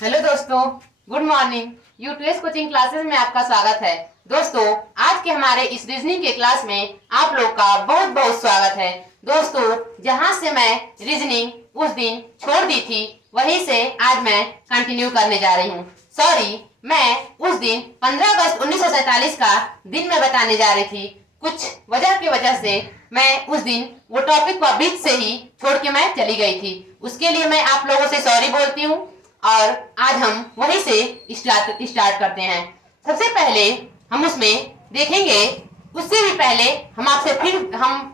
Hello दोस्तों, good morning. UTS coaching classes में आपका स्वागत है। दोस्तों, आज के हमारे इस रीजनिंग के क्लास में आप लोग का बहुत बहुत स्वागत है। दोस्तों, जहां से मैं रीजनिंग उस दिन छोड़ दी थी वहीं से आज मैं कंटिन्यू करने जा रही हूँ। सॉरी, मैं उस दिन 15 अगस्त 1947 का दिन में बताने जा रही थी। कुछ वजह की वजह से मैं उस दिन वो टॉपिक को बीच से ही छोड़ के मैं चली गई थी। उसके लिए मैं आप लोगों से सॉरी बोलती हूँ और आज हम वहीं से स्टार्ट करते हैं। सबसे पहले हम उसमें देखेंगे, उससे भी पहले हम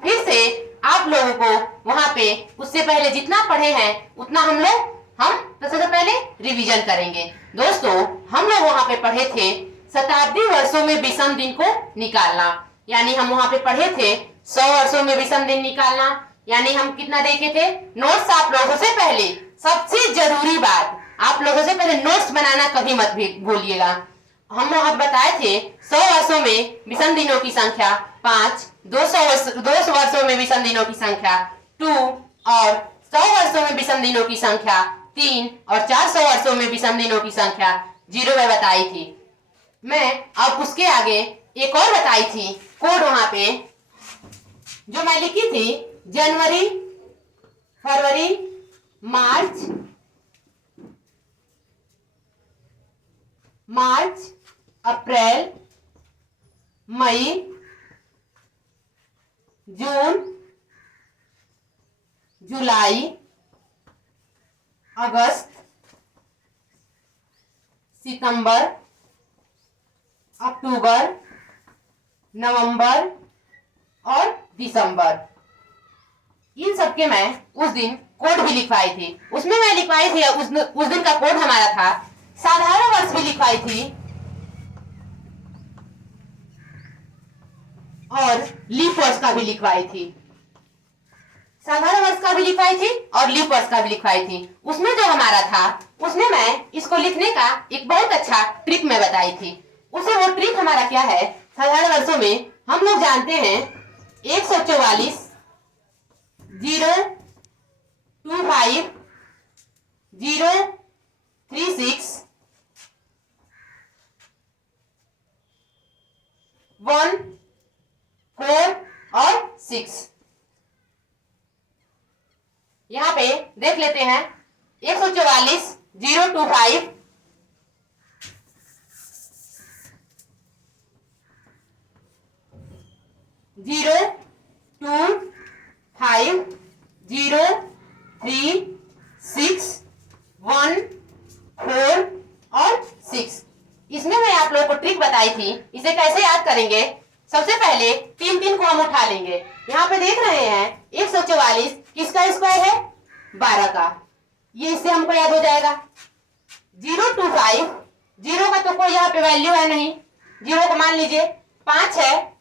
फिर से आप लोगों को वहां पे उससे पहले जितना पढ़े हैं उतना हम तो सबसे पहले रिवीजन करेंगे। दोस्तों, हम लोग वहां पे पढ़े थे शताब्दी वर्षों में विषम दिन को निकालना, यानी हम वहां पे पढ़े थे 100 वर्षों में विषम दिन निकालना। यानी हम कितना देखे थे नोट्स। आप लोगों से पहले सबसे जरूरी बात, आप लोगों से पहले नोट्स बनाना कभी मत भूलिएगा। हम वहां बताए थे 100 वर्षों में विषम दिनों की संख्या 5, 200 वर्षों में विषम दिनों की संख्या 2 और 100 वर्षों में विषम दिनों की संख्या 3 और 400 वर्षों में विषम दिनों की संख्या 0 में बताई थी। मैं अब उसके आगे एक और बताई थी कोड वहां पे, जो मैं लिखी थी जनवरी, फरवरी, मार्च, अप्रैल, मई, जून, जुलाई, अगस्त, सितंबर, अक्टूबर, नवंबर और दिसंबर। इन सब के मैं उस दिन कोड भी लिखवाई थी। उसमें मैं लिखवाई थी उस दिन का कोड हमारा था। साधारण वर्ष भी लिखवाई थी और लीप वर्ष का भी लिखवाई थी। साधारण वर्ष का भी लिखवाई थी और लीप वर्ष का भी लिखवाई थी। उसमें जो हमारा था उसमें मैं इसको लिखने का एक बहुत अच्छा ट्रिक मैं बताई थी। उसे वो ट्रिक हमारा क्या है, साधारण वर्षों में हम लोग जानते हैं 144, 025, 036, 1, 4 और 6। यहां पे देख लेते हैं 144, 025, 025, 036, 1, 4 और 6। इसमें मैं आप लोगों को ट्रिक बताई थी। इसे कैसे याद करेंगे, सबसे पहले 3 को हम उठा लेंगे। यहाँ पे देख रहे हैं 144 किसका स्क्वायर है, 12 का। ये इससे हमको याद हो जाएगा। 025, 0 का तो कोई यहाँ पे वैल्यू है नहीं, 0 को मान लीजिए। 5 है,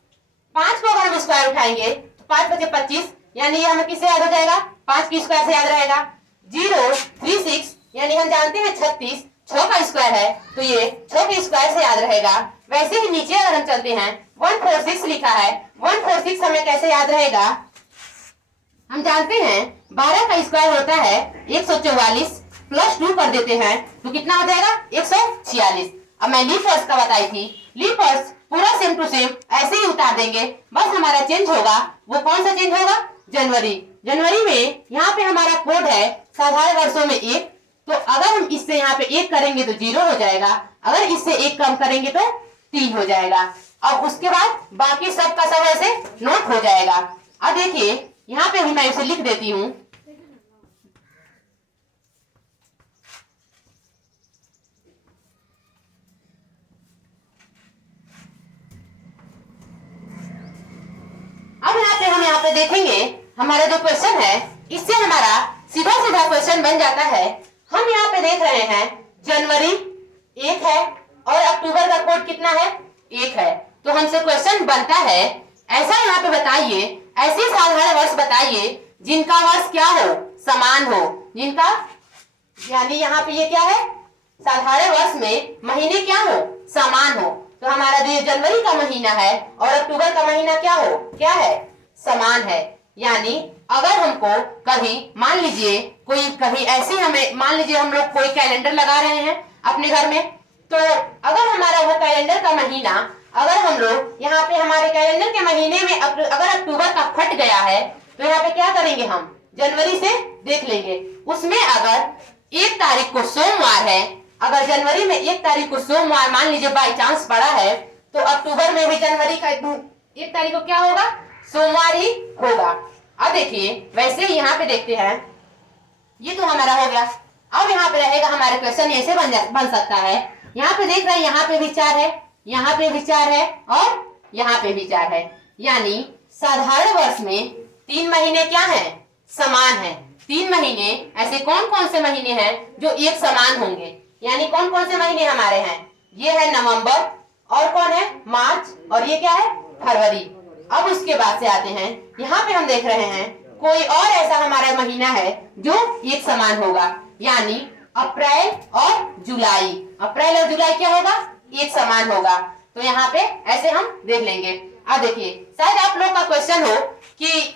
5 को अगर हम स्क्वायर उठाएंगे तो 5 बचे 25, यानी ये हमें किससे याद हो जाएगा, 5 की स्क्वायर से याद रहेगा। 036 यानी हम जानते हैं 36, 6 का स्क्वायर है तो ये 6 के स्क्वायर से याद रहेगा। वैसे ही नीचे अगर हम चलते हैं 146 लिखा है, 146 हमें कैसे याद रहेगा, हम जानते हैं 12 का स्क्वायर होता है 144 प्लस 2 कर देते हैं तो कितना हो जाएगा 146। अब मैं लीप वर्ष का बताई थी, लीप वर्ष पूरा सेम टू सेम ऐसे ही उतार देंगे, बस हमारा चेंज होगा। वो कौन सा चेंज होगा, जनवरी। जनवरी में यहाँ पे हमारा कोड है साधारण वर्षों में 1, तो अगर हम इससे यहाँ पे 1 करेंगे तो 0 हो जाएगा, अगर इससे 1 कम करेंगे तो 3 हो जाएगा। अब उसके बाद बाकी सब का सब ऐसे नोट हो जाएगा। अब देखिए यहाँ पे भी मैं इसे लिख देती हूँ। अब यहाँ पे देखेंगे हमारा जो क्वेश्चन है, इससे हमारा सीधा सीधा क्वेश्चन बन जाता है। हम यहाँ पे देख रहे हैं जनवरी 1 है और अक्टूबर का कोड कितना है, 1 है, तो हमसे क्वेश्चन बनता है ऐसा यहाँ पे बताइए, ऐसे साधारण वर्ष बताइए जिनका वर्ष क्या हो, समान हो, जिनका, यानी यहाँ पे ये क्या है, साधारण वर्ष में महीने क्या हो, समान हो। तो हमारा जो जनवरी का महीना है और अक्टूबर का महीना क्या हो, क्या है, समान है। यानी अगर हमको कभी मान लीजिए कोई कभी ऐसी हमें मान लीजिए हम लोग कोई कैलेंडर लगा रहे हैं अपने घर में, तो अगर हमारा वो कैलेंडर का महीना, अगर हम लोग यहाँ पे हमारे कैलेंडर के महीने में अगर अक्टूबर का फट गया है, तो यहाँ पे क्या करेंगे, हम जनवरी से देख लेंगे। उसमें अगर 1 तारीख को सोमवार है, अगर जनवरी में 1 तारीख को सोमवार मान लीजिए बाई चांस पड़ा है, तो अक्टूबर में भी जनवरी का 1 तारीख को क्या होगा, सोमवार ही होगा। अब देखिए वैसे ही यहाँ पे देखते हैं, ये तो हमारा हो गया। अब यहाँ पे रहेगा हमारा क्वेश्चन ऐसे बन सकता है, यहाँ पे देख रहे हैं, यहाँ पे भी 4 है, यहाँ पे भी 4 है और यहाँ पे भी 4 है। यानी साधारण वर्ष में 3 महीने क्या है, समान है। 3 महीने ऐसे कौन कौन से महीने हैं जो एक समान होंगे, यानी कौन कौन से महीने हमारे हैं, ये है नवंबर, और कौन है, मार्च, और ये क्या है, फरवरी। अब उसके बाद से आते हैं, यहाँ पे हम देख रहे हैं कोई और ऐसा हमारा महीना है जो एक समान होगा, यानी अप्रैल और जुलाई। अप्रैल और जुलाई क्या होगा, एक समान होगा। तो यहाँ पे ऐसे हम देख लेंगे। अब देखिए शायद आप लोग का क्वेश्चन हो कि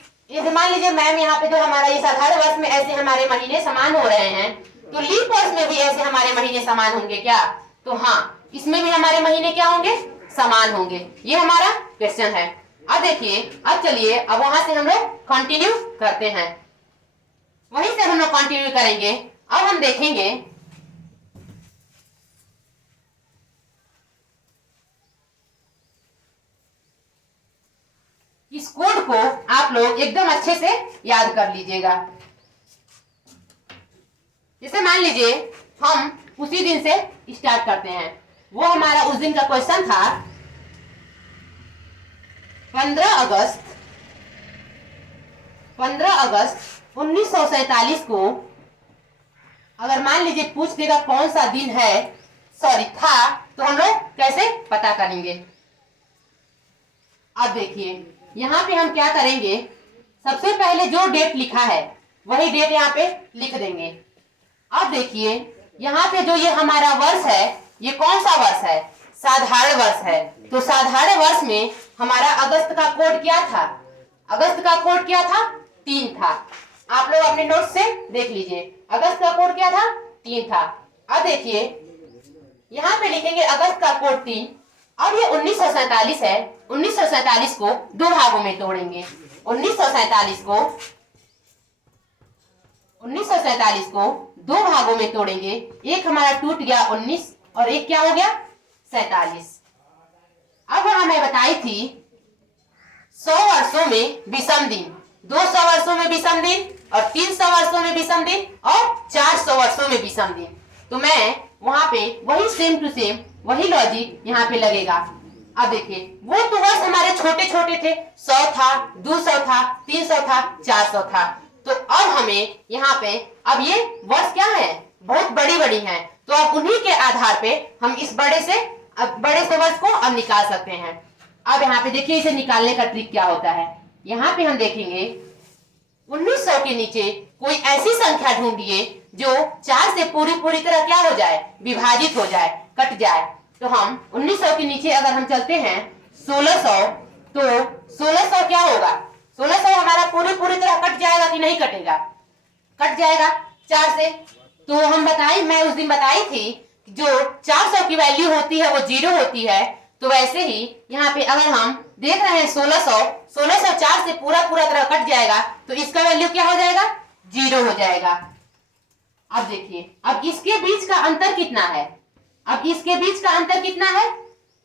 मान लीजिए मैम यहाँ पे जो हमारा ये साधारण वर्ष में ऐसे हमारे महीने समान हो रहे हैं, तो लीप वर्ष में भी ऐसे हमारे महीने समान होंगे क्या? तो हाँ, इसमें भी हमारे महीने क्या होंगे, समान होंगे। ये हमारा क्वेश्चन है। अब देखिए, अब चलिए अब वहां से हम लोग कंटिन्यू करते हैं, वहीं से हम लोग कंटिन्यू करेंगे। अब हम देखेंगे इस कोड को आप लोग एकदम अच्छे से याद कर लीजिएगा। जैसे मान लीजिए हम उसी दिन से स्टार्ट करते हैं, वो हमारा उस दिन का क्वेश्चन था 15 अगस्त 1947 को। अगर मान लीजिए पूछ देगा कौन सा दिन है, सॉरी था, तो हम लोग कैसे पता करेंगे? अब देखिए यहाँ पे हम क्या करेंगे, सबसे पहले जो डेट लिखा है वही डेट यहाँ पे लिख देंगे। अब देखिए यहाँ पे जो ये हमारा वर्ष है, ये कौन सा वर्ष है, साधारण वर्ष है। तो साधारण वर्ष में हमारा अगस्त का कोड क्या था, अगस्त का कोड क्या था, 3 था। आप लोग अपने नोट से देख लीजिए, अगस्त का कोड क्या था, 3 था। अब देखिए यहाँ पे लिखेंगे अगस्त का कोड 3। अब ये 1947 है, 1947 को 2 भागों में तोड़ेंगे। 1947 को 2 भागों में तोड़ेंगे। एक हमारा टूट गया 19 और एक क्या हो गया, 47। अब हमें बताई थी 100 वर्षों में विषम दिन, 200 वर्षों में विषम दिन, और 300 वर्षों में विषम दिन, और 400 वर्षों में विषम दिन। तो मैं वहां पे वही सेम टू सेम वही लॉजिक यहाँ पे लगेगा। अब देखिए वो तो वर्ष हमारे छोटे छोटे थे, 100 था, 200 था, 300 था, 400 था। तो अब हमें यहाँ पे अब ये वर्ष क्या है, बहुत बड़ी बड़ी हैं। तो अब उन्हीं के आधार पे हम इस बड़े से वर्ष को अब निकाल सकते हैं। अब यहाँ पे देखिए इसे निकालने का ट्रिक क्या होता है। यहाँ पे हम देखेंगे 1900 के नीचे कोई ऐसी संख्या ढूंढिए जो 4 से पूरी तरह क्या हो जाए, विभाजित हो जाए, कट जाए। तो हम 1900 के नीचे अगर हम चलते हैं 1600, तो 1600 क्या होगा, 1600 हमारा पूरी तरह कट जाएगा कि नहीं कटेगा, कट जाएगा 4 से। तो हम मैं उस दिन बताई थी जो 400 की वैल्यू होती है वो 0 होती है। तो वैसे ही यहाँ पे अगर हम देख रहे हैं 1600 4 से पूरा तरह कट जाएगा, तो इसका वैल्यू क्या हो जाएगा, 0 हो जाएगा। अब देखिए अब इसके बीच का अंतर कितना है, अब इसके बीच का अंतर कितना है,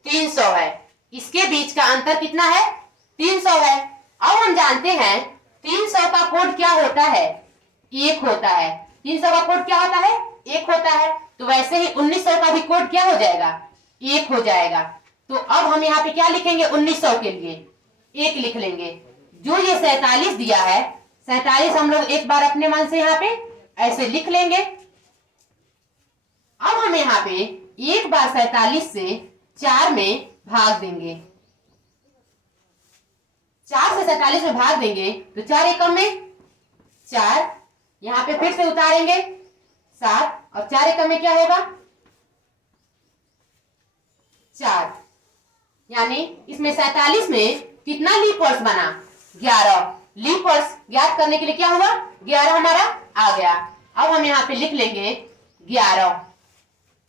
300 है। इसके बीच का अंतर कितना है, 300 है। अब हम जानते हैं 300 का कोड क्या होता है, 1 होता है। 300 का कोड क्या होता है, 1 होता है। तो वैसे ही 1900 का भी कोड क्या हो जाएगा, 1 हो जाएगा। तो अब हम यहाँ पे क्या लिखेंगे, 1900 के लिए 1 लिख लेंगे। जो ये 47 दिया है, 47 हम लोग एक बार अपने मन से यहाँ पे ऐसे लिख लेंगे। अब हम यहाँ पे एक बार 47 से 4 में भाग देंगे, 4 से 47 में भाग देंगे तो 4 एकम में 4, यहाँ पे फिर से उतारेंगे 7, और 4 एकम में क्या होगा, 4। यानी इसमें 47 में कितना लीप वर्ष बना, 11। लीप वर्ष ज्ञात करने के लिए क्या हुआ, 11 हमारा आ गया। अब हम यहाँ पे लिख लेंगे 11।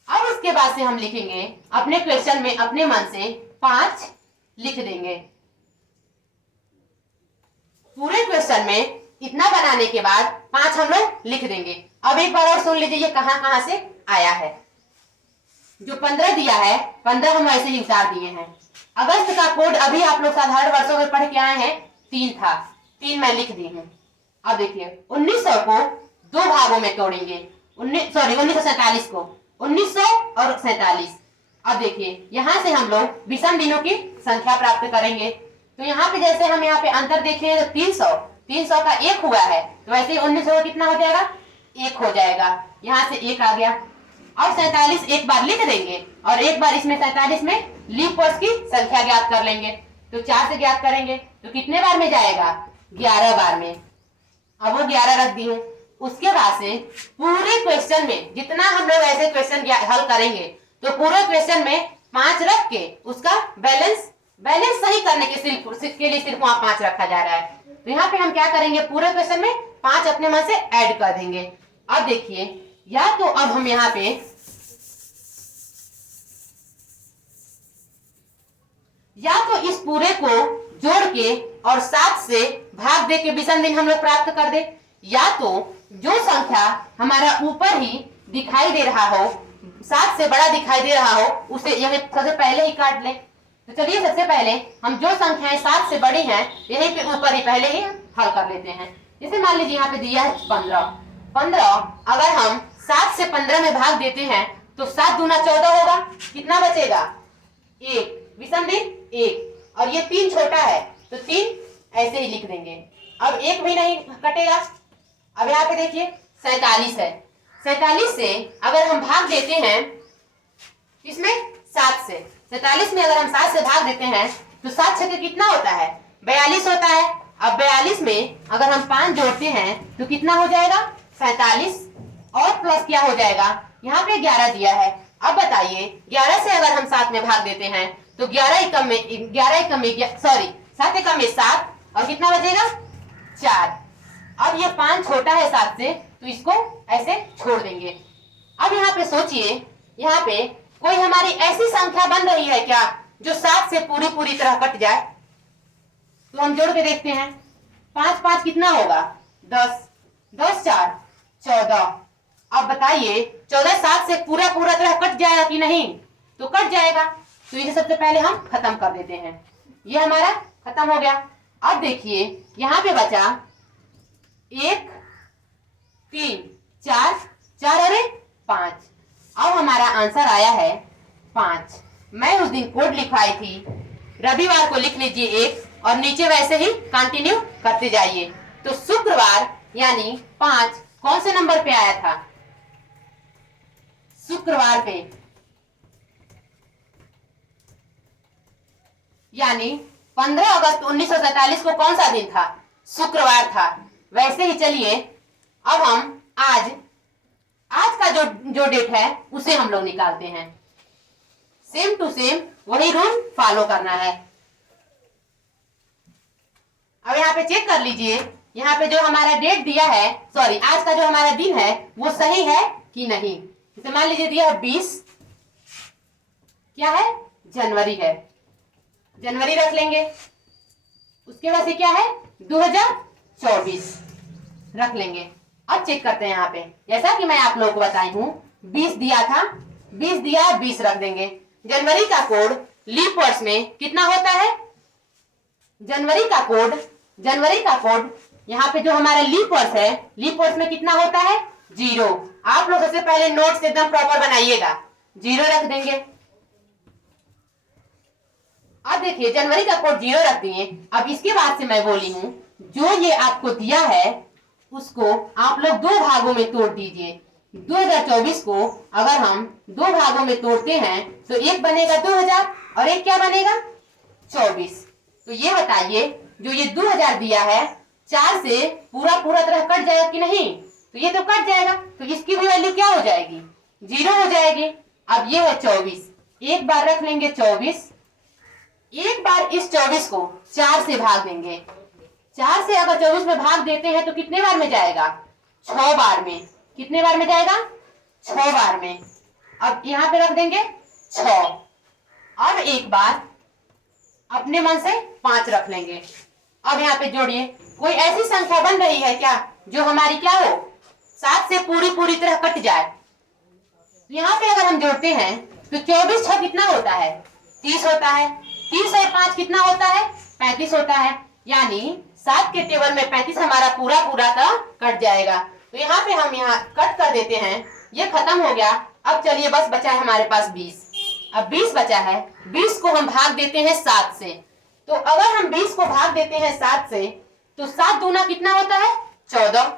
अब उसके बाद से हम लिखेंगे अपने क्वेश्चन में अपने मन से 5 लिख देंगे। पूरे क्वेश्चन में इतना बनाने के बाद 5 हम लोग लिख देंगे। अब एक बार और सुन लीजिए ये कहां कहां से आया है। जो 15 दिया है 15 हम ऐसे ही उतार दिए हैं। अगस्त का कोड अभी आप लोग साधारण वर्षों में पढ़ के आए हैं 3 था, 3 मैं लिख दी हूँ। अब देखिए 1900 को 2 भागों में तोड़ेंगे, 1947 को 1900 और 47। अब देखिए यहाँ से हम लोग विषम दिनों की संख्या प्राप्त करेंगे। तो यहाँ पे जैसे हम यहाँ पे अंतर देखें तो 300 का 1 हुआ है, तो वैसे 1900 का कितना हो जाएगा 1 हो जाएगा। यहाँ से 1 आ गया। और 47 एक बार लिख देंगे और एक बार इसमें 47 में लीप वर्ष की संख्या ज्ञात कर लेंगे। तो 4 से ज्ञात करेंगे तो कितने बार में जाएगा 11 बार में। अब वो 11 रख दिए। उसके बाद से पूरे क्वेश्चन में जितना हम लोग ऐसे क्वेश्चन हल करेंगे तो पूरे क्वेश्चन में 5 रख के उसका बैलेंस सही करने के लिए सिर्फ वहां 5 रखा जा रहा है। तो यहाँ पे हम क्या करेंगे पूरे क्वेश्चन में 5 अपने मन से ऐड कर देंगे। अब देखिए या तो अब हम यहाँ पे या तो इस पूरे को जोड़ के और 7 से भाग दे के विषम दिन हम लोग प्राप्त कर दे, या तो जो संख्या हमारा ऊपर ही दिखाई दे रहा हो 7 से बड़ा दिखाई दे रहा हो उसे यह सबसे पहले ही काट ले। तो चलिए सबसे पहले हम जो संख्याएं 7 से बड़ी हैं यहीं पे ऊपर ही पहले ही हल कर लेते हैं। जैसे मान लीजिए यहाँ पे दिया है 15 अगर हम 7 से 15 में भाग देते हैं तो 7 दूना 14 होगा। कितना बचेगा 1, विषम दिन 1, और ये 3 छोटा है तो 3 ऐसे ही लिख देंगे। अब 1 भी नहीं कटेगा। अब यहाँ पे देखिए 47 है, 47 से अगर हम भाग देते हैं इसमें 7 से, 47 में अगर हम 7 से भाग देते हैं तो 7 छक्के कितना होता है 42 होता है। अब 42 में अगर हम 5 जोड़ते हैं तो कितना हो जाएगा 47 और प्लस क्या हो जाएगा यहाँ पे 11 दिया है। अब बताइए 11 से अगर हम 7 में भाग देते हैं तो 7 एकम में 7 और कितना बचेगा 4। अब ये 5 छोटा है 7 से तो इसको ऐसे छोड़ देंगे। अब यहाँ पे सोचिए यहाँ पे कोई हमारी ऐसी संख्या बन रही है क्या जो 7 से पूरी तरह कट जाए। तो हम जोड़ के देखते हैं 5 5 कितना होगा 10, 10 4 14। अब बताइए 14 7 से पूरा तरह कट जाएगा कि नहीं, तो कट जाएगा। तो इसे सबसे पहले हम खत्म कर देते हैं। ये हमारा खत्म हो गया। अब देखिए यहाँ पे बचा 1 3 4 4 और 5। अब हमारा आंसर आया है 5। मैं उस दिन कोड लिखवाई थी, रविवार को लिख लीजिए 1 और नीचे वैसे ही कंटिन्यू करते जाइए। तो शुक्रवार यानी 5 कौन से नंबर पे आया था शुक्रवार पे, यानी 15 अगस्त 1947 को कौन सा दिन था शुक्रवार था। वैसे ही चलिए अब हम आज का जो डेट है उसे हम लोग निकालते हैं। सेम टू सेम वही रूल फॉलो करना है। अब यहाँ पे चेक कर लीजिए यहाँ पे जो हमारा डेट दिया है आज का जो हमारा दिन है वो सही है कि नहीं। जैसे मान लीजिए दिया है 20 क्या है जनवरी है, जनवरी रख लेंगे। उसके बाद से क्या है 2024 रख लेंगे। अब चेक करते हैं यहाँ पे जैसा कि मैं आप लोगों को बताई हूँ 20 दिया था, 20 दिया 20 रख देंगे। जनवरी का कोड लीप वर्ष में कितना होता है जनवरी का कोड यहाँ पे जो हमारा लीप वर्ष है लीप वर्ष में कितना होता है 0। आप लोग सबसे पहले नोट्स एकदम प्रॉपर बनाइएगा, 0 रख देंगे। अब देखिए जनवरी का कोड 0 रख दिए। अब इसके बाद से मैं बोली हूँ जो ये आपको दिया है उसको आप लोग 2 भागों में तोड़ दीजिए। 2024 को अगर हम 2 भागों में तोड़ते हैं तो एक बनेगा 2000 और एक क्या बनेगा 24। तो ये बताइए जो ये 2000 दिया है 4 से पूरा तरह कट जाएगा कि नहीं, तो ये तो कट जाएगा तो इसकी भी वैल्यू क्या हो जाएगी 0 हो जाएगी। अब ये है 24, एक बार रख लेंगे 24, एक बार इस 24 को 4 से भाग देंगे। 4 से अगर 24 में भाग देते हैं तो कितने बार में जाएगा 6 बार में। कितने बार में जाएगा? 6 बार में। अब यहाँ पे रख देंगे 6। अब एक बार अपने मन से 5 रख लेंगे। अब यहाँ पे जोड़िए, कोई ऐसी संख्या बन रही है क्या जो हमारी क्या हो, 7 से पूरी तरह कट जाए? यहाँ पे अगर हम जोड़ते हैं तो 24 6 कितना होता है? 30 होता है। 30 और 5 कितना होता है? 35 होता है। यानी 7 के टेबल में 35 हमारा पूरा का कट जाएगा। तो यहाँ पे हम यहाँ कट कर देते हैं, ये खत्म हो गया। अब चलिए बस बचा है हमारे पास 20। अब 20 बचा है, 20 को हम भाग देते हैं 7 से। तो अगर हम 20 को भाग देते हैं 7 से तो 7 दूना कितना होता है? 14।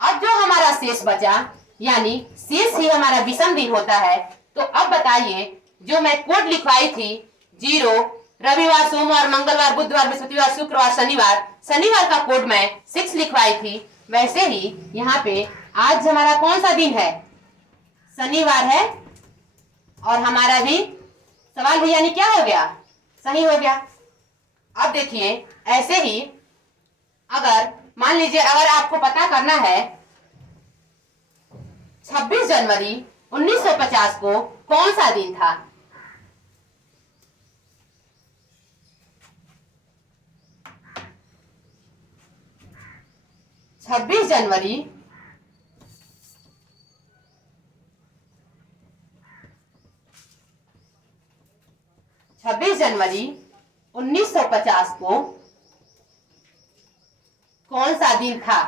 अब जो हमारा शेष बचा, यानी शेष ही हमारा विषम दिन होता है। तो अब बताइए, जो मैं कोड लिखवाई थी 0 रविवार सोमवार मंगलवार बुधवार बृहस्पतिवार शुक्रवार शनिवार, शनिवार का कोड मैं 6 लिखवाई थी, वैसे ही यहाँ पे आज हमारा कौन सा दिन है? शनिवार है। और हमारा भी सवाल भी यानी क्या हो गया? सही हो गया। अब देखिए ऐसे ही अगर मान लीजिए अगर आपको पता करना है 26 जनवरी 1950 को कौन सा दिन था? छब्बीस जनवरी 1950 को कौन सा दिन था?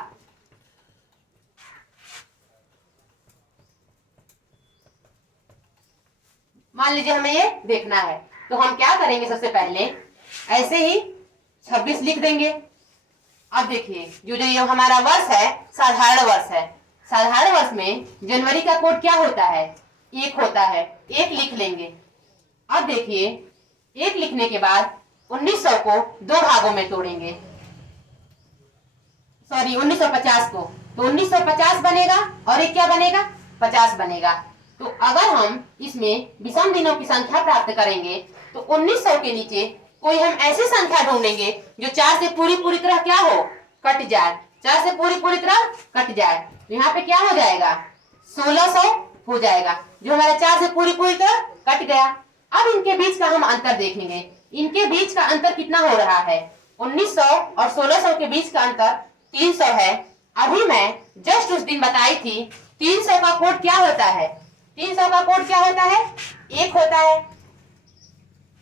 मान लीजिए हमें ये देखना है, तो हम क्या करेंगे? सबसे पहले ऐसे ही 26 लिख देंगे। अब देखिए जो ये हमारा वर्ष है साधारण वर्ष है। साधारण वर्ष में जनवरी का कोड क्या होता है? 1 होता है। 1 लिख लेंगे। अब देखिए 1 लिखने के बाद 1900 को 2 भागों में तोड़ेंगे, सॉरी 1950 को, तो 1950 बनेगा और एक क्या बनेगा? 50 बनेगा। तो अगर हम इसमें विषम दिनों की संख्या प्राप्त करेंगे तो 1900 के नीचे कोई हम ऐसी संख्या ढूंढेंगे जो 4 से पूरी तरह क्या हो? कट जाए। 4 से पूरी तरह कट जाए। तो यहाँ पे क्या हो जाएगा? 1600 हो जाएगा, जो हमारा 4 से पूरी तरह कट गया। अब इनके बीच का हम अंतर देखेंगे। इनके बीच का अंतर कितना हो रहा है? 1900 और 1600 के बीच का अंतर 300 है। अभी मैं जस्ट उस दिन बताई थी 300 का कोड क्या होता है? 300 का कोड क्या होता है? 1 होता है।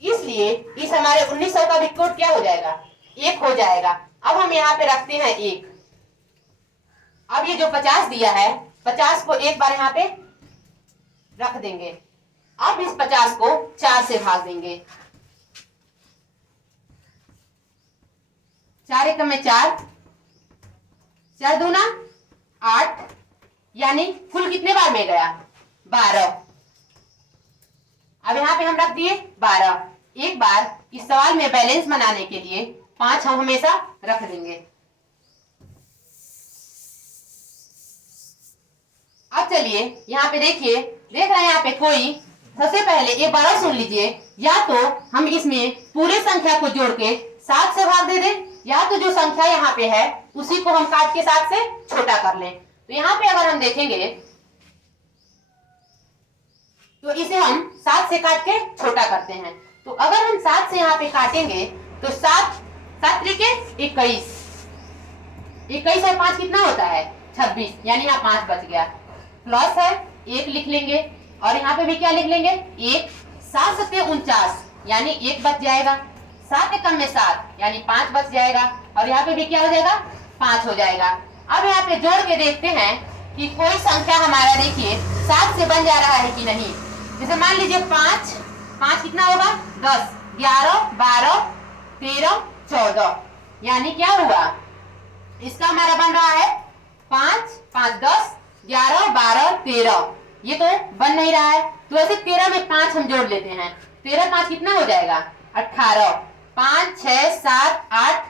इसलिए इस हमारे 1900 का भी कोड क्या हो जाएगा? 1 हो जाएगा। अब हम यहाँ पे रखते हैं 1। अब ये जो 50 दिया है, 50 को एक बार यहाँ पे रख देंगे। अब इस 50 को 4 से भाग देंगे। 4 एकम में 4, 4 दूना 8, यानी कुल कितने बार में गया? 12। अब यहाँ पे हम रख दिए 12। एक बार इस सवाल में बैलेंस बनाने के लिए 5 हम हमेशा रख देंगे। अब चलिए यहाँ पे देखिए, देख रहे हैं यहाँ पे कोई, सबसे पहले एक बार और सुन लीजिए, या तो हम इसमें पूरे संख्या को जोड़ के 7 से भाग दे दें, या तो जो संख्या यहाँ पे है उसी को हम काट के 7 से छोटा कर लें। तो यहाँ पे अगर हम देखेंगे तो इसे हम 7 से काट के छोटा करते हैं। तो अगर हम 7 से यहाँ पे काटेंगे तो 7 त्रिके 21, 21 और 5 कितना होता है? 26, यानी यहाँ 5 बच गया। प्लस है 1 लिख लेंगे और यहाँ पे भी क्या लिख लेंगे? 1। 7 सत्ते 49, यानी 1 बच जाएगा। 7 एकम में 7, यानी 5 बच जाएगा और यहाँ पे भी क्या हो जाएगा? 5 हो जाएगा। अब यहाँ पे जोड़ के देखते हैं कि कोई संख्या हमारा देखिए 7 से बन जा रहा है कि नहीं। जैसे मान लीजिए 5 कितना होगा? 10, 11, 12, 13, 14, यानी क्या हुआ? इसका हमारा बन रहा है 5, 5, 10, 11, 12, 13। ये तो बन नहीं रहा है, तो ऐसे 13 में 5 हम जोड़ लेते हैं। 13 5 कितना हो जाएगा? 18। 5, 6, 7, 8,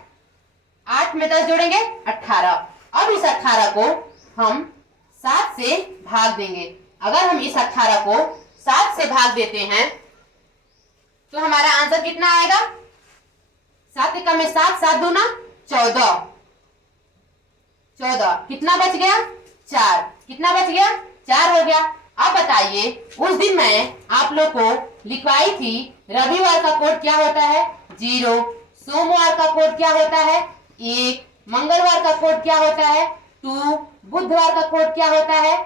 8 में 10 जोड़ेंगे 18। अब इस 18 को हम 7 से भाग देंगे। अगर हम इस 18 को 7 से भाग देते हैं तो हमारा आंसर कितना आएगा? 7 एकम में 7, 7 दूना 14, 14 कितना बच गया? 4। कितना बच गया, 4 हो गया। अब बताइए उस दिन मैं आप लोग को लिखवाई थी रविवार का कोड क्या होता है, 0। सोमवार का कोड क्या होता है, 1। मंगलवार का कोड क्या होता है, 2। बुधवार का कोड क्या होता है,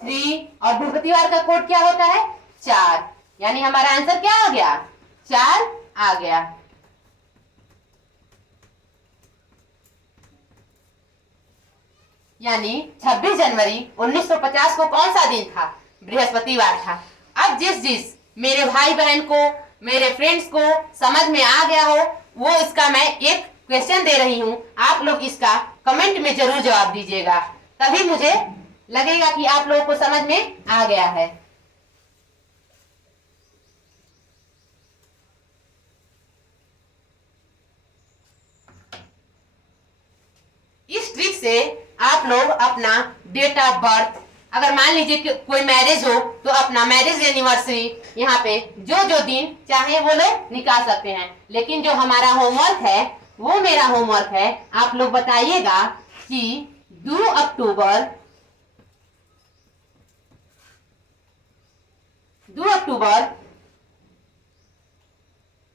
3। और बृहस्पतिवार का कोड क्या होता है, 4। यानी हमारा आंसर क्या आ गया, 4 आ गया। यानी 26 जनवरी 1950 को कौन सा दिन था, बृहस्पतिवार था। अब जिस जिस मेरे भाई बहन को, मेरे फ्रेंड्स को समझ में आ गया हो, वो इसका मैं एक क्वेश्चन दे रही हूँ, आप लोग इसका कमेंट में जरूर जवाब दीजिएगा, तभी मुझे लगेगा कि आप लोगों को समझ में आ गया है। इस ट्रिक से आप लोग अपना डेट ऑफ बर्थ, अगर मान लीजिए कि कोई मैरिज हो तो अपना मैरिज एनिवर्सरी यहाँ पे जो जो दिन चाहे वो लोग निकाल सकते हैं। लेकिन जो हमारा होमवर्क है वो मेरा होमवर्क है, आप लोग बताइएगा कि 2 अक्टूबर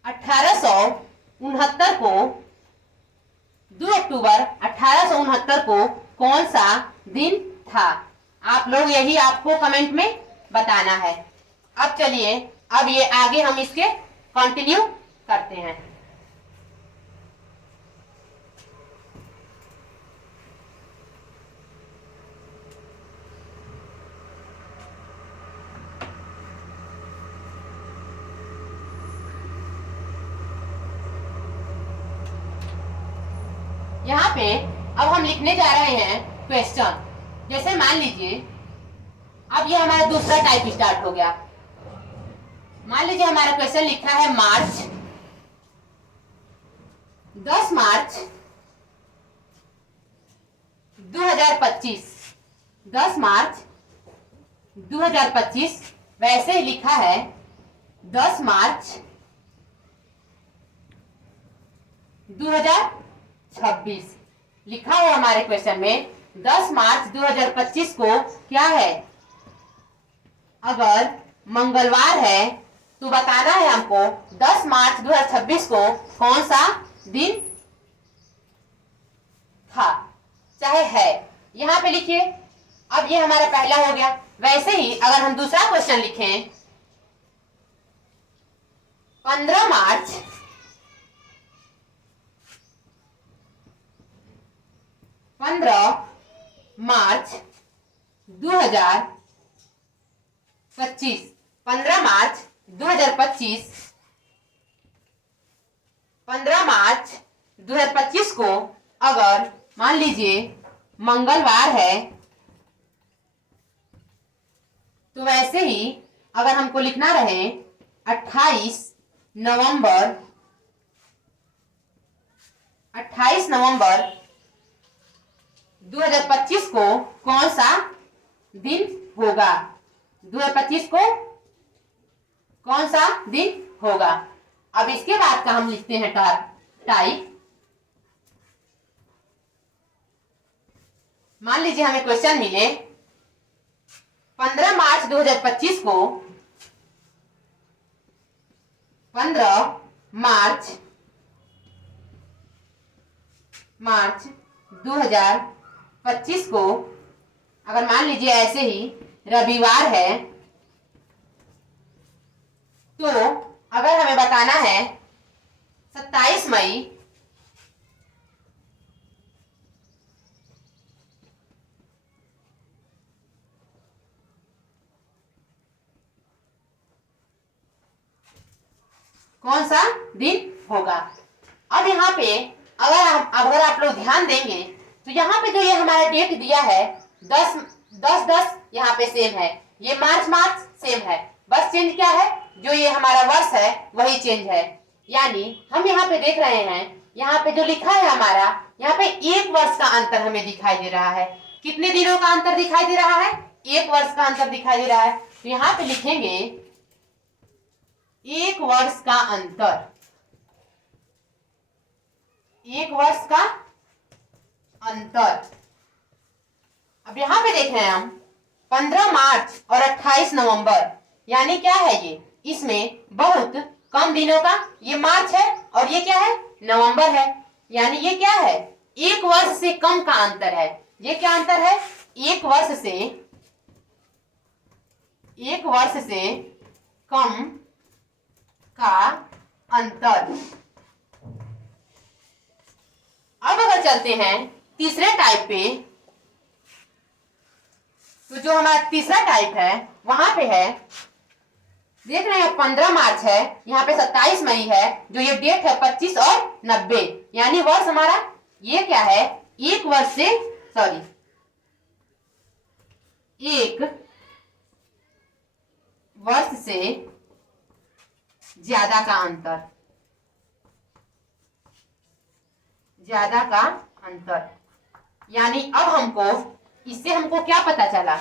1869 को 2 अक्टूबर 1869 को कौन सा दिन था। आप लोग यही आपको कमेंट में बताना है। अब चलिए, अब ये आगे हम इसके कंटिन्यू करते हैं। यहाँ पे अब हम लिखने जा रहे हैं क्वेश्चन। जैसे मान लीजिए अब ये हमारा दूसरा टाइप स्टार्ट हो गया। मान लीजिए हमारा क्वेश्चन लिखा है मार्च 10 मार्च 2025, 10 मार्च 2025। वैसे ही लिखा है 10 मार्च 2026। लिखा हुआ हमारे क्वेश्चन में 10 मार्च 2025 को क्या है, अगर मंगलवार है तो बताना है हमको 10 मार्च 2026 को कौन सा दिन था, चाहे है। यहाँ पे लिखिए। अब ये हमारा पहला हो गया। वैसे ही अगर हम दूसरा क्वेश्चन लिखें 15 मार्च 2025, 15 मार्च 2025, 15 मार्च 2025 को अगर मान लीजिए मंगलवार है तो वैसे ही अगर हमको लिखना रहे 28 नवंबर 2025 को कौन सा दिन होगा, 2025 को कौन सा दिन होगा। अब इसके बाद का हम लिखते हैं टाइप। मान लीजिए हमें क्वेश्चन मिले 15 मार्च 2025 को 15 मार्च 2025 को अगर मान लीजिए ऐसे ही रविवार है तो अगर हमें बताना है 27 मई 2025 कौन सा दिन होगा। अब यहाँ पे अगर आप लोग ध्यान देंगे तो यहाँ पे जो ये हमारा डेट दिया है 10 यहाँ पे सेम है, ये मार्च सेम है, बस चेंज क्या है, जो ये हमारा वर्ष है वही चेंज है। यानी हम यहाँ पे देख रहे हैं, यहाँ पे जो लिखा है हमारा, यहाँ पे 1 वर्ष का अंतर हमें दिखाई दे रहा है। कितने दिनों का अंतर दिखाई दे रहा है, 1 वर्ष का अंतर दिखाई दे रहा है। तो यहाँ पे लिखेंगे 1 वर्ष का अंतर, 1 वर्ष का अंतर। अब यहाँ पे देख रहे हैं हम 15 मार्च और 28 नवंबर, यानी क्या है ये, इसमें बहुत कम दिनों का, ये मार्च है और ये क्या है, नवंबर है, यानी ये क्या है, एक वर्ष से कम का अंतर है। ये क्या अंतर है, एक वर्ष से कम का अंतर। अब अगर चलते हैं तीसरे टाइप पे, तो जो हमारा तीसरा टाइप है वहां पे है, देख रहे हैं 15 मार्च है, यहाँ पे 27 मई है, जो ये डेट है 25 और 90, यानी वर्ष हमारा ये क्या है, एक वर्ष से एक वर्ष से ज्यादा का अंतर, यानी अब हमको इससे हमको क्या पता चला।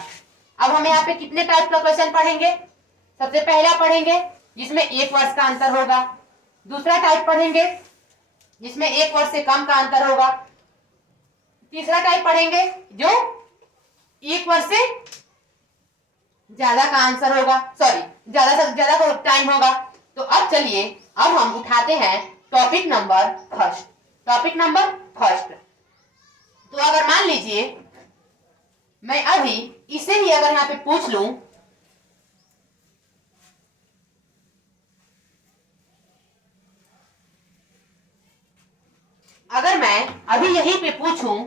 अब हम यहाँ पे कितने टाइप का क्वेश्चन पढ़ेंगे, सबसे पहला पढ़ेंगे जिसमें एक वर्ष का अंतर होगा, दूसरा टाइप पढ़ेंगे जिसमें एक वर्ष से कम का अंतर होगा, तीसरा टाइप पढ़ेंगे जो एक वर्ष से ज्यादा का आंसर होगा, ज्यादा से ज्यादा टाइम होगा। तो अब चलिए, अब हम उठाते हैं टॉपिक नंबर फर्स्ट। तो अगर मान लीजिए मैं अभी इसे ही अगर यहाँ पे पूछ लूं, अगर मैं अभी यहीं पे पूछूं,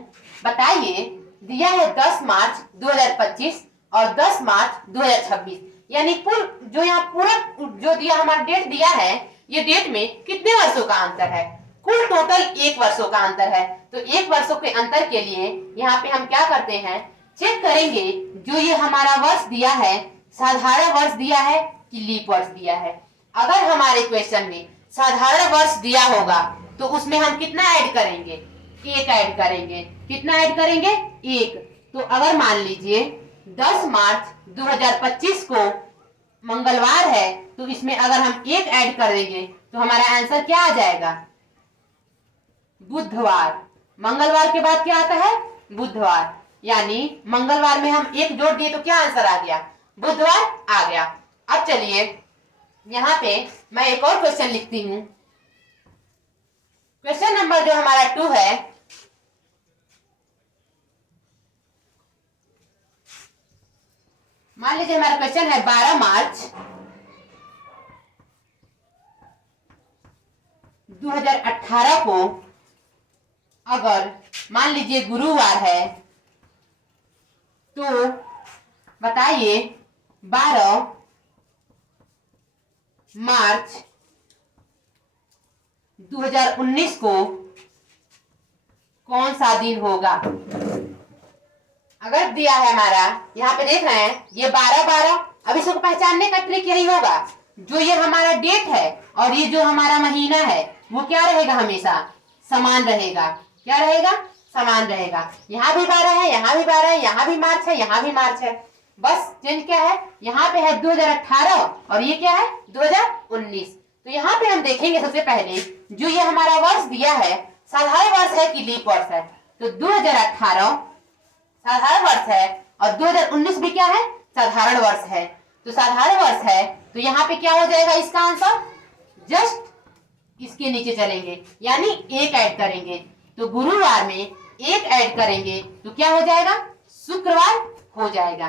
बताइए दिया है 10 मार्च 2025 और 10 मार्च 2026, यानी जो यहाँ पूरा जो दिया हमारा डेट दिया है, ये डेट में कितने वर्षों का अंतर है, कुल टोटल 1 वर्षों का अंतर है। तो 1 वर्षों के अंतर के लिए यहाँ पे हम क्या करते हैं, चेक करेंगे जो ये हमारा वर्ष दिया है, साधारण वर्ष दिया है कि लीप वर्ष दिया है। अगर हमारे क्वेश्चन में साधारण वर्ष दिया होगा तो उसमें हम कितना ऐड करेंगे, एक ऐड करेंगे। कितना ऐड करेंगे, एक। तो अगर मान लीजिए 10 मार्च 2025 को मंगलवार है, तो इसमें अगर हम एक ऐड कर देंगे तो हमारा आंसर क्या आ जाएगा, बुधवार। मंगलवार के बाद क्या आता है, बुधवार, यानी मंगलवार में हम एक जोड़ दिए तो क्या आंसर आ गया, बुधवार आ गया। अब चलिए यहाँ पे मैं एक और क्वेश्चन लिखती हूँ। क्वेश्चन नंबर जो हमारा 2 है, मान लीजिए हमारा क्वेश्चन है 12 मार्च 2018 को अगर मान लीजिए गुरुवार है, तो बताइए 12 मार्च 2019 को कौन सा दिन होगा। अगर दिया है हमारा, यहाँ पे देख रहे हैं ये 12-12, अब इसको पहचानने का ट्रिक यही होगा, जो ये हमारा डेट है और ये जो हमारा महीना है वो क्या रहेगा, हमेशा समान रहेगा। क्या रहेगा, समान रहेगा। यहाँ भी 12 है, यहाँ भी 12 है, यहाँ भी मार्च है, यहाँ भी मार्च है, बस चेंज क्या है, यहाँ पे है 2018 और ये क्या है 2019। तो यहाँ पे हम देखेंगे सबसे पहले जो ये हमारा वर्ष दिया है, साधारण वर्ष है कि लीप वर्ष है। तो 2018 साधारण वर्ष है और 2019 भी क्या है, साधारण वर्ष है। तो साधारण वर्ष है तो यहाँ पे क्या हो जाएगा इसका आंसर, जस्ट इसके नीचे चलेंगे, यानी एक ऐड करेंगे। तो गुरुवार में एक ऐड करेंगे तो क्या हो जाएगा, शुक्रवार हो जाएगा।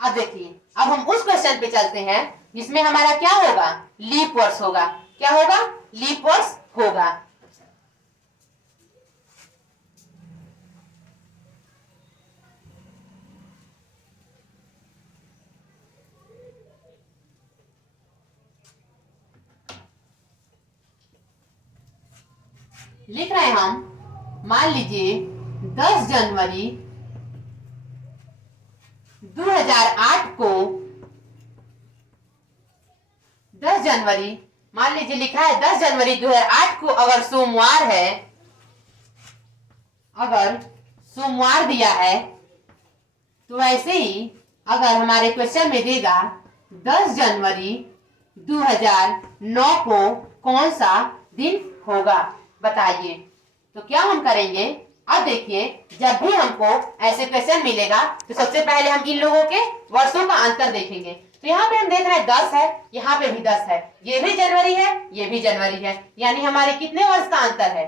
अब देखिए, अब हम उस क्वेश्चन पे चलते हैं जिसमें हमारा क्या होगा, लीप वर्ष होगा। क्या होगा, लीप वर्ष होगा। लिख रहे हैं हम, मान लीजिए 10 जनवरी 2008 को, 10 जनवरी मान लीजिए लिखा है 10 जनवरी 2008 को अगर सोमवार है, अगर सोमवार दिया है, तो ऐसे ही अगर हमारे क्वेश्चन में देगा 10 जनवरी 2009 को कौन सा दिन होगा। बताइए। तो क्या हम करेंगे, अब देखिए, जब भी हमको ऐसे क्वेश्चन मिलेगा तो सबसे पहले हम इन लोगों के वर्षों का अंतर देखेंगे। तो यहाँ पे हम देख रहे हैं 10 है, यहाँ पे भी 10 है, ये भी जनवरी है, ये भी जनवरी है, यानी हमारे कितने वर्ष का अंतर है?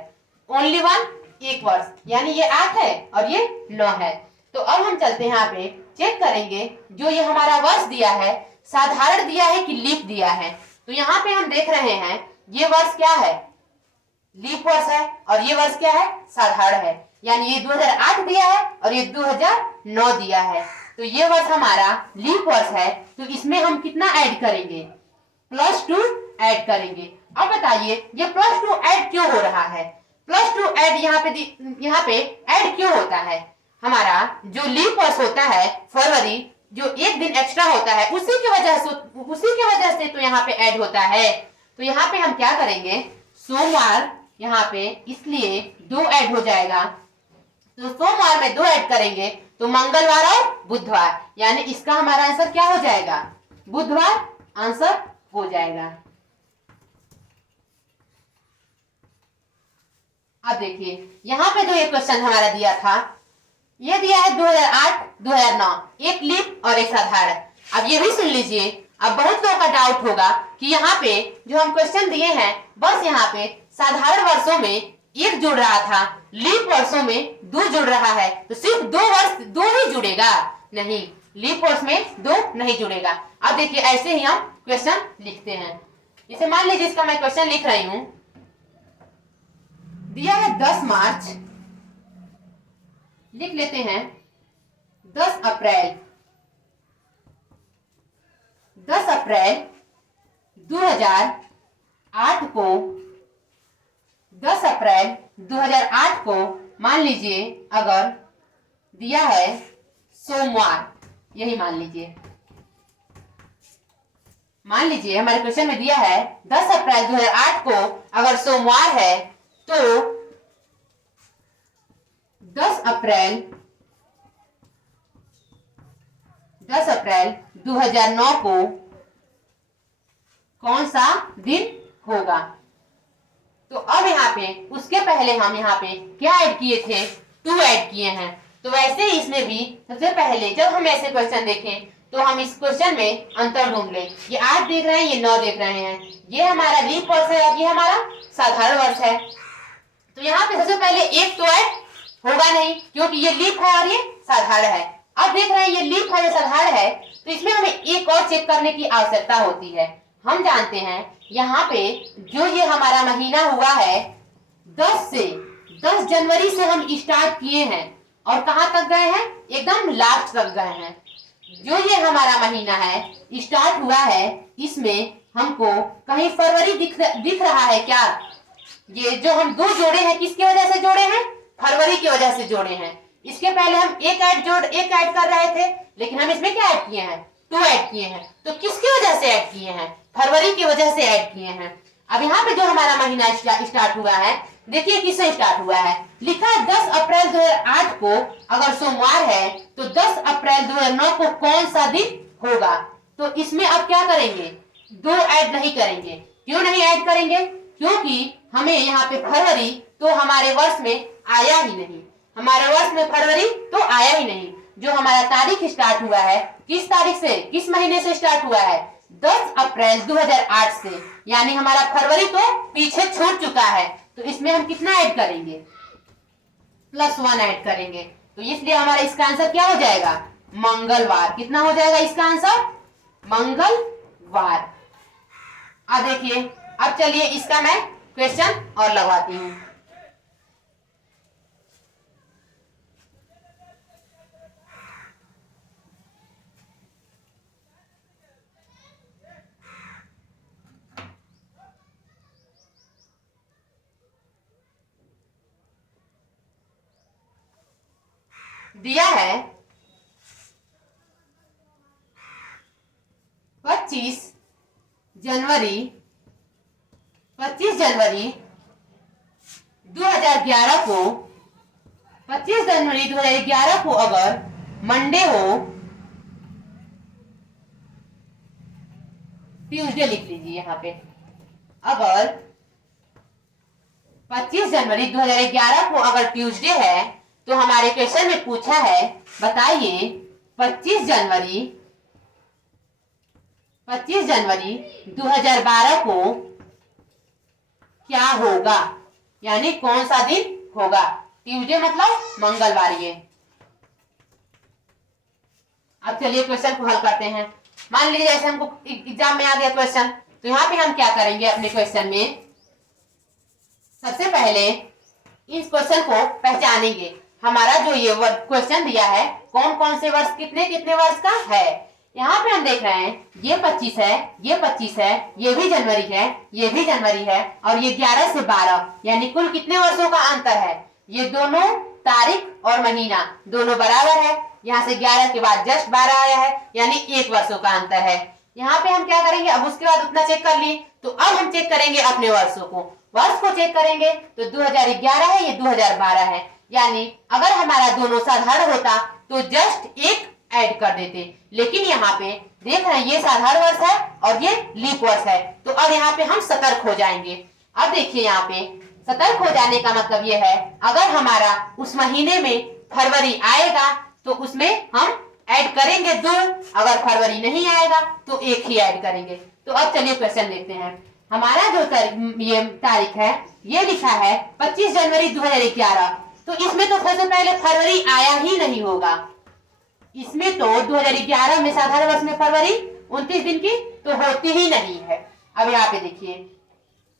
ओनली वन, एक वर्ष, यानी ये 8 है और ये 9 है। तो अब हम चलते हैं यहाँ पे, चेक करेंगे जो ये हमारा वर्ष दिया है, साधारण दिया है कि लीप दिया है। तो यहाँ पे हम देख रहे हैं ये वर्ष क्या है? लीप वर्ष है, और ये वर्ष क्या है? साधारण है, यानी ये 2008 दिया है और ये 2009 दिया है। तो ये वर्ष हमारा लीप वर्ष है, तो इसमें हम कितना ऐड करेंगे? +2 ऐड करेंगे। अब बताइए ये +2 ऐड क्यों हो रहा है? +2 ऐड यहाँ पे ऐड क्यों होता है? हमारा जो लीप वर्ष होता है फरवरी, जो एक दिन एक्स्ट्रा होता है, उसी की वजह से तो यहाँ पे ऐड होता है। तो यहाँ पे हम क्या करेंगे? सोमवार यहाँ पे इसलिए 2 ऐड हो जाएगा। तो सोमवार में 2 ऐड करेंगे तो मंगलवार और बुधवार, यानी इसका हमारा आंसर क्या हो जाएगा? बुधवार आंसर हो जाएगा। अब देखिए यहाँ पे जो ये क्वेश्चन हमारा दिया था, ये दिया है 2008 2009, एक लीप और एक साधारण। अब ये भी सुन लीजिए, अब बहुत लोगों का डाउट होगा कि यहाँ पे जो हम क्वेश्चन दिए हैं, बस यहाँ पे साधारण वर्षों में 1 जुड़ रहा था, लीप वर्षों में 2 जुड़ रहा है, तो सिर्फ 2 वर्ष 2 ही जुड़ेगा? नहीं, लीप वर्ष में 2 नहीं जुड़ेगा। अब देखिए ऐसे ही हम क्वेश्चन लिखते हैं। इसे मान लीजिए इसका मैं क्वेश्चन लिख रही हूं, दिया है 10 मार्च, लिख लेते हैं 10 अप्रैल 2008 को 10 अप्रैल 2008 को मान लीजिए अगर दिया है सोमवार, यही मान लीजिए हमारे क्वेश्चन में दिया है 10 अप्रैल 2008 को अगर सोमवार है, तो 10 अप्रैल 2009 को कौन सा दिन होगा? तो अब यहाँ पे उसके पहले हम यहाँ पे क्या ऐड किए थे? 2 ऐड किए हैं। तो वैसे ही इसमें भी सबसे पहले जब हम ऐसे क्वेश्चन देखें तो हम इस क्वेश्चन में अंतर ढूंढ लें। ये 8 देख रहे हैं, ये 9 देख रहे हैं, ये हमारा लीप वर्ष है और ये हमारा साधारण वर्ष है। तो यहाँ पे सबसे पहले एक तो ऐड होगा नहीं, क्योंकि ये लीप है और ये साधारण है। अब देख रहे हैं ये लीप है, ये साधारण है, तो इसमें हमें एक और चेक करने की आवश्यकता होती है। हम जानते हैं यहाँ पे जो ये हमारा महीना हुआ है 10 जनवरी से हम स्टार्ट किए हैं और कहाँ तक गए हैं? एकदम लास्ट तक गए हैं। जो ये हमारा महीना है स्टार्ट हुआ है, इसमें हमको कहीं फरवरी दिख रहा है क्या? ये जो हम 2 जोड़े हैं किसकी वजह से जोड़े हैं? फरवरी की वजह से जोड़े हैं। इसके पहले हम एक ऐड कर रहे थे, लेकिन हम इसमें क्या ऐड किए हैं? 2 ऐड किए हैं। तो किसकी वजह से ऐड किए हैं? फरवरी की वजह से ऐड किए हैं। अब यहाँ पे जो हमारा महीना स्टार्ट हुआ है, देखिए किससे स्टार्ट हुआ है? लिखा है 10 अप्रैल 2008 को अगर सोमवार है, तो 10 अप्रैल 2009 को कौन सा दिन होगा? तो इसमें अब क्या करेंगे? 2 ऐड नहीं करेंगे। क्यों नहीं ऐड करेंगे? क्योंकि हमें यहाँ पे फरवरी तो हमारे वर्ष में आया ही नहीं, हमारे वर्ष में फरवरी तो आया ही नहीं। जो हमारा तारीख स्टार्ट हुआ है, किस तारीख से, किस महीने से स्टार्ट हुआ है? 10 अप्रैल 2008 से, यानी हमारा फरवरी तो पीछे छूट चुका है। तो इसमें हम कितना ऐड करेंगे? +1 ऐड करेंगे। तो इसलिए हमारा इसका आंसर क्या हो जाएगा? मंगलवार। कितना हो जाएगा इसका आंसर? मंगलवार। अब देखिए, अब चलिए इसका मैं क्वेश्चन और लगवाती हूँ। दिया है 25 जनवरी 2011 को 25 जनवरी 2011 को अगर मंडे हो, ट्यूसडे लिख लीजिए यहाँ पे, अगर 25 जनवरी 2011 को अगर ट्यूसडे है तो हमारे क्वेश्चन में पूछा है, बताइए 25 जनवरी 2012 को क्या होगा, यानी कौन सा दिन होगा। ट्यूसडे मतलब मंगलवार। ये अब चलिए क्वेश्चन को हल करते हैं। मान लीजिए जैसे हमको एग्जाम में आ गया क्वेश्चन, तो यहाँ पे हम क्या करेंगे अपने क्वेश्चन में, सबसे पहले इस क्वेश्चन को पहचानेंगे। हमारा जो ये क्वेश्चन दिया है कौन कौन से वर्ष कितने कितने वर्ष का है। यहाँ पे हम देख रहे हैं ये 25 है, ये 25 है, ये भी जनवरी है, ये भी जनवरी है, और ये 11 से 12, यानी कुल कितने वर्षों का अंतर है। ये दोनों तारीख और महीना दोनों बराबर है। यहाँ से 11 के बाद जस्ट 12 आया है, यानी 1 वर्षों का अंतर है। यहाँ पे हम क्या करेंगे, अब उसके बाद उतना चेक कर लिए, तो अब हम चेक करेंगे अपने वर्षों को। वर्ष को चेक करेंगे तो 2011 है, ये 2012 है, यानी अगर हमारा दोनों साधारण होता तो जस्ट एक ऐड कर देते। लेकिन यहाँ पे देख रहे हैं ये साधारण वर्ष है और ये लीप वर्ष है, तो अब यहाँ पे हम सतर्क हो जाएंगे। अब देखिए यहाँ पे सतर्क हो जाने का मतलब ये है, अगर हमारा उस महीने में फरवरी आएगा तो उसमें हम ऐड करेंगे 2, अगर फरवरी नहीं आएगा तो 1 ही ऐड करेंगे। तो अब चलिए क्वेश्चन देखते हैं। हमारा जो ये तारीख है ये लिखा है 25 जनवरी 2011, तो इसमें तो सबसे पहले फरवरी आया ही नहीं होगा। इसमें तो 2011 में साधारण वर्ष में फरवरी 29 दिन की तो होती ही नहीं है। अब यहाँ पे देखिए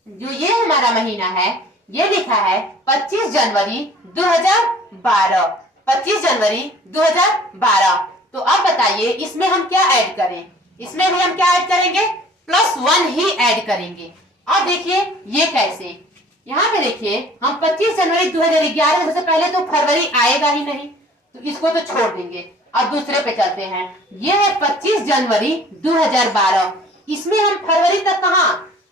जो ये हमारा महीना है ये लिखा है 25 जनवरी 2012, 25 जनवरी 2012। तो अब बताइए इसमें हम क्या ऐड करें। इसमें भी हम क्या ऐड करेंगे, +1 ही ऐड करेंगे। अब देखिए ये कैसे, यहाँ पे देखिए हम 25 जनवरी 2011 सबसे पहले तो फरवरी आएगा ही नहीं, तो इसको तो छोड़ देंगे। अब दूसरे पे चलते हैं, ये है 25 जनवरी 2012। इसमें हम फरवरी तक कहाँ,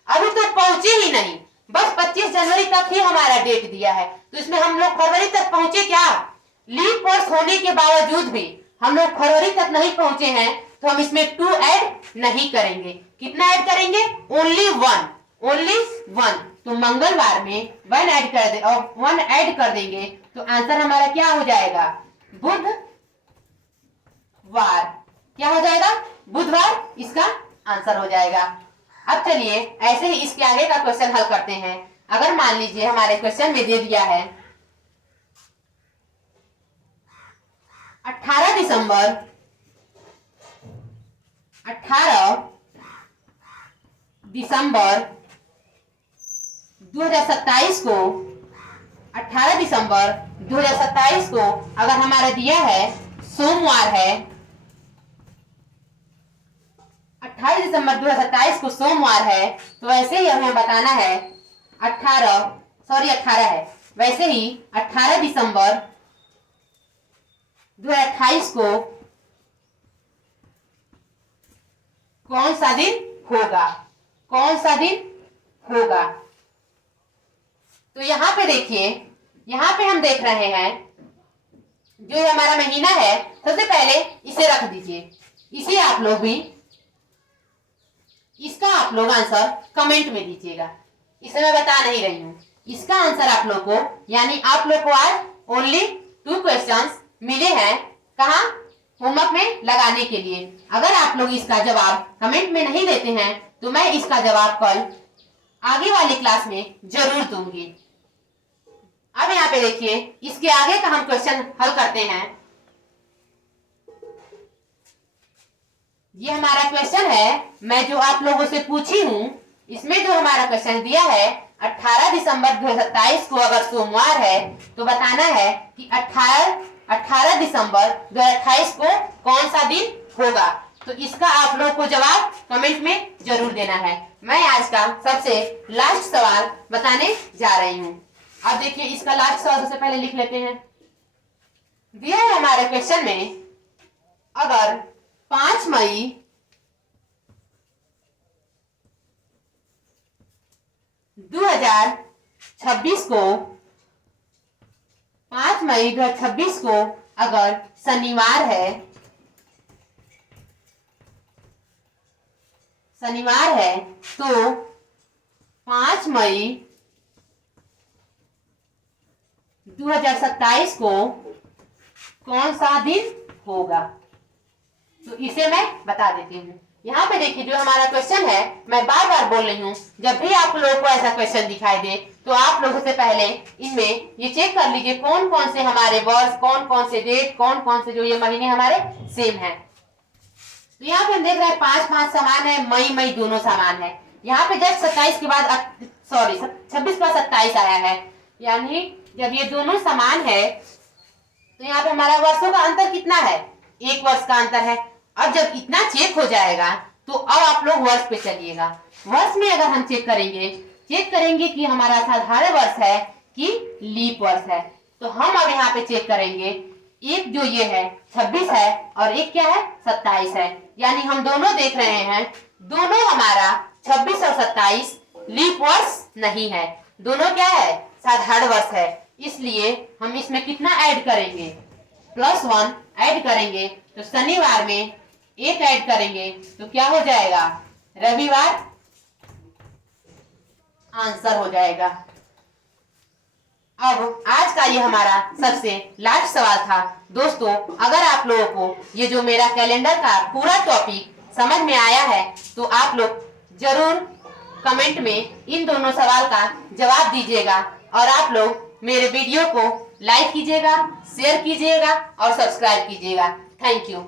अभी तो पहुंचे ही नहीं, बस 25 जनवरी तक ही हमारा डेट दिया है, तो इसमें हम लोग फरवरी तक पहुंचे क्या। लीप वर्ष होने के बावजूद भी हम लोग फरवरी तक नहीं पहुंचे हैं, तो हम इसमें 2 ऐड नहीं करेंगे। कितना ऐड करेंगे, ओनली 1। तो मंगलवार में 1 ऐड कर दे और 1 ऐड कर देंगे तो आंसर हमारा क्या हो जाएगा, बुधवार। क्या हो जाएगा, बुधवार इसका आंसर हो जाएगा। अब चलिए ऐसे ही इसके आगे का क्वेश्चन हल करते हैं। अगर मान लीजिए हमारे क्वेश्चन में दे दिया है 18 दिसंबर 2027 को 18 दिसंबर 2027 को अगर हमारा दिया है सोमवार है, 28 दिसंबर 2027 को सोमवार है, तो वैसे ही हमें बताना है 18 है, वैसे ही 18 दिसंबर 2028 को कौन सा दिन होगा। तो यहाँ पे देखिए, यहाँ पे हम देख रहे हैं जो हमारा महीना है, सबसे पहले इसे रख दीजिए। इसे आप लोग भी इसका आप लोग आंसर कमेंट में दीजिएगा, इसे मैं बता नहीं रही हूँ। इसका आंसर आप लोग को, यानी आप लोग को आज ओनली 2 क्वेश्चंस मिले हैं, कहाँ, होमवर्क में लगाने के लिए। अगर आप लोग इसका जवाब कमेंट में नहीं देते हैं तो मैं इसका जवाब कल आगे वाली क्लास में जरूर दूंगी। अब यहाँ पे देखिए इसके आगे का हम क्वेश्चन हल करते हैं। ये हमारा क्वेश्चन है, मैं जो आप लोगों से पूछी हूँ, इसमें जो हमारा क्वेश्चन दिया है 18 दिसंबर 2027 को अगर सोमवार है तो बताना है कि 18 दिसंबर 2028 को कौन सा दिन होगा। तो इसका आप लोग को जवाब कमेंट में जरूर देना है। मैं आज का सबसे लास्ट सवाल बताने जा रही हूँ। अब देखिए इसका लास्ट सवाल सबसे पहले लिख लेते हैं। दिया है हमारे क्वेश्चन में, अगर 5 मई 2026 को 5 मई 2026 को अगर शनिवार है तो 5 मई 2027 को कौन सा दिन होगा? तो इसे मैं बता देती हूँ। यहाँ पे देखिए जो हमारा क्वेश्चन है, मैं बार बार बोल रही हूँ, जब भी आप लोगों को ऐसा क्वेश्चन दिखाई दे तो आप लोगों से पहले इनमें ये चेक कर लीजिए कौन कौन से हमारे वर्ष, कौन कौन से डेट, कौन कौन से जो ये महीने हमारे सेम है। तो यहाँ पे हम देख रहे हैं 5 समान है, मई मई दोनों समान है। यहाँ पे जस्ट 27 के बाद 26 का 27 आया है, यानी जब ये दोनों समान है तो यहाँ पे हमारा वर्षों का अंतर कितना है? 1 वर्ष का अंतर है। अब जब इतना चेक हो जाएगा तो अब आप लोग वर्ष पे चलिएगा। वर्ष में अगर हम चेक करेंगे कि हमारा साधारण वर्ष है कि लीप वर्ष है, तो हम अब यहाँ पे चेक करेंगे। एक जो ये है 26 है और एक क्या है 27 है, यानी हम दोनों देख रहे हैं, दोनों हमारा 26 और 27 लीप वर्ष नहीं है, दोनों क्या है साधारण वर्ष है। इसलिए हम इसमें कितना ऐड करेंगे? +1 ऐड करेंगे। तो शनिवार में 1 ऐड करेंगे तो क्या हो जाएगा? रविवार आंसर हो जाएगा। अब आज का ये हमारा सबसे लास्ट सवाल था। दोस्तों अगर आप लोगों को ये जो मेरा कैलेंडर का पूरा टॉपिक समझ में आया है तो आप लोग जरूर कमेंट में इन दोनों सवाल का जवाब दीजिएगा और आप लोग मेरे वीडियो को लाइक कीजिएगा, शेयर कीजिएगा और सब्सक्राइब कीजिएगा। Thank you.